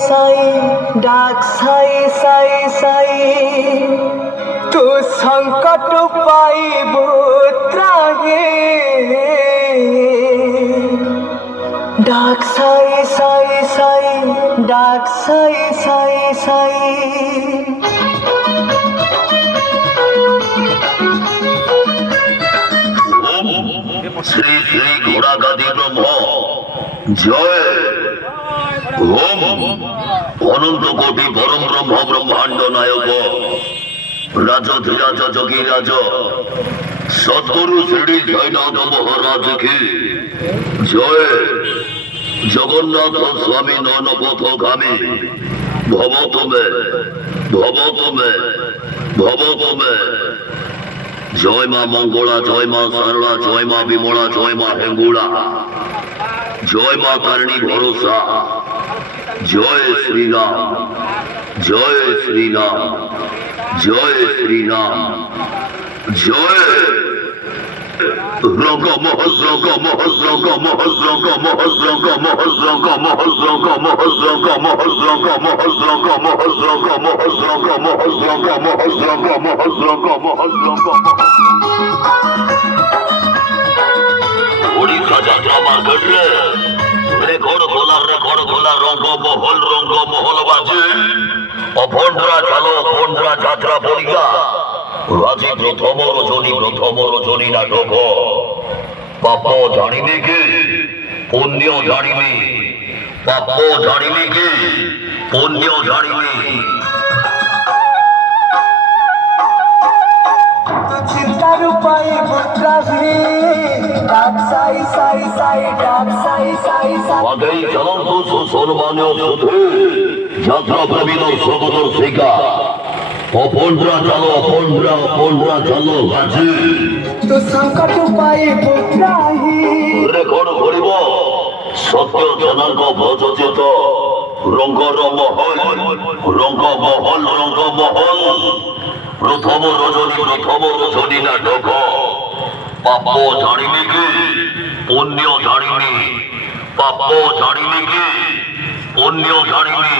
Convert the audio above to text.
সাই ডাক সাই সাই সাই তু সংকট পাইব ত্রাহে ডাক সাই সাই সাই ডাক সাই সাই সাই শ্রী শ্রী ঘোড়াগাদি ব্রহ্ম জয় ওম অনন্ত কোটি পরম ব্রহ্ম ব্রহ্মাণ্ড নায়ক রাজধিরাজ যোগীরাজ সদ্গুরু শ্রী জয়নাথ মহারাজ কি জয় জগন্নাথ স্বামী নয়ন পথগামী ভব তুমি ভব তুমি ভব তুমি জয় মা মঙ্গলা জয় মা সারলা জয় মা বিমলা জয় মা হেঙ্গুলা জয় মা তারিণী ভরসা জয় শ্রীরাম জয় শ্রীরাম জয় শ্রীরাম জয় রঙ্গ মহল রঙ্গ মহল রঙ্গ মহল রঙ্গ মহল রঙ্গ মহল রঙ্গ মহল রঙ্গ মহল রঙ্গ মহল রঙ্গ মহল রঙ্গ মহল রঙ্গ মহল রঙ্গ মহল রঙ্গ মহল রঙ্গ মহল রঙ্গ মহল রঙ্গ ওড়িশা যাত্রা মার্কেট রে রেকর্ড খোলা রঙ্গ মহল বাজে অভন্ডরা চালো অভন্ডরা যাত্রা পরিকা রাজি প্রথম রজনী নাটক পাপ জানিবি কি পুণ্য জানিবি পাপ জানিবি কি পুণ্য জানিবি চিন্তার উপায় বুদ্রাভি ডাক সাই সাই সাই ডাক সাই সাই সাই আদেই চলন্ত সুসম্মানীয় সুধী যাত্রা প্রবীণ সগতর শিকা অপন্ডরা চালো বাজি তু সংকট পাই বুদ্রাহি রেকর্ড করিব সত্য জনাঙ্গ ভজচিত রঙ্গ মহল প্রথম রজনী নাটক পাপ জানিবি কি পুণ্য জানিবি পাপ জানিবি কি পুণ্য জানিবি